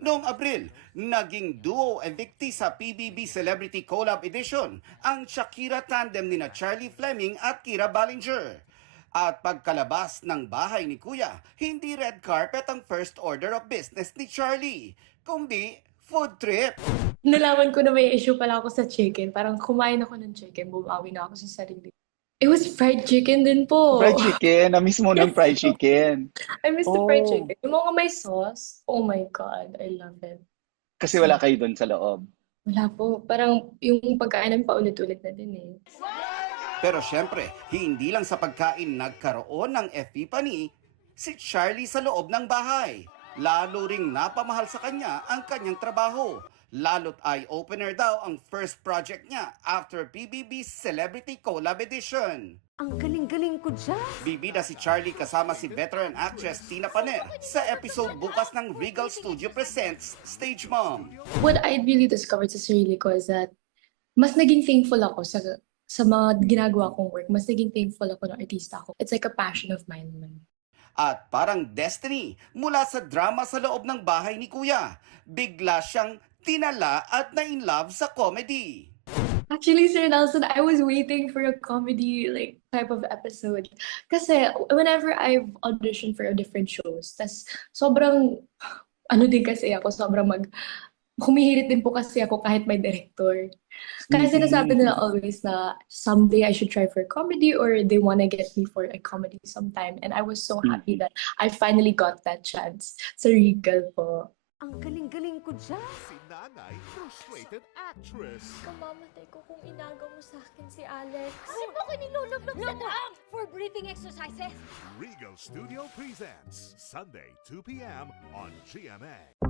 Noong Abril, naging duo evictee sa PBB Celebrity Collab Edition ang Shakira tandem nina Charlie Fleming at Kira Ballinger. At pagkalabas ng bahay ni Kuya, hindi red carpet ang first order of business ni Charlie, kundi food trip. Nalaman ko na may issue pala ako sa chicken. Parang kumain ako ng chicken, bumawi na ako sa sarili. It was fried chicken din po. Fried chicken, na-miss mo ng fried chicken. I miss the fried chicken. Yung mga may sauce, oh my God, I love it. Kasi wala kayo doon sa loob. Wala po. Parang yung pagkain namin paulit-ulit na din eh. Pero syempre, hindi lang sa pagkain nagkaroon ng epipany si Charlie sa loob ng bahay. Lalo ring napamahal sa kanya ang kanyang trabaho. Lalo't eye-opener daw ang first project niya after PBB Celebrity Collab Edition. Ang galing-galing ko dyan. Bibida si Charlie kasama si veteran actress Tina Paner sa episode bukas ng Regal Studio Presents Stage Mom. What I really discovered sa sarili ko is that mas naging thankful ako sa mga ginagawa kong work. Mas naging thankful ako ng artista ako. It's like a passion of mine naman. At parang destiny, mula sa drama sa loob ng bahay ni Kuya, bigla siyang tinala at na-in-love sa comedy. Actually, Sir Nelson, I was waiting for a comedy like type of episode. Kasi whenever I've auditioned for different shows, tas sobrang, ano din kasi ako, humihirit din po kasi ako kahit may director. Kaya sinasabi nila always na someday I should try for comedy or they wanna get me for a comedy sometime. And I was so happy that I finally got that chance sa Regal po. Ang galing-galing ko dyan. Si Nanay, frustrated actress. Kamamatay ko kung inaga mo sa akin si Alex. Bakit mo ko nilulublob sa dam for breathing exercises? Regal Studio presents Sunday, 2 p.m. on GMA.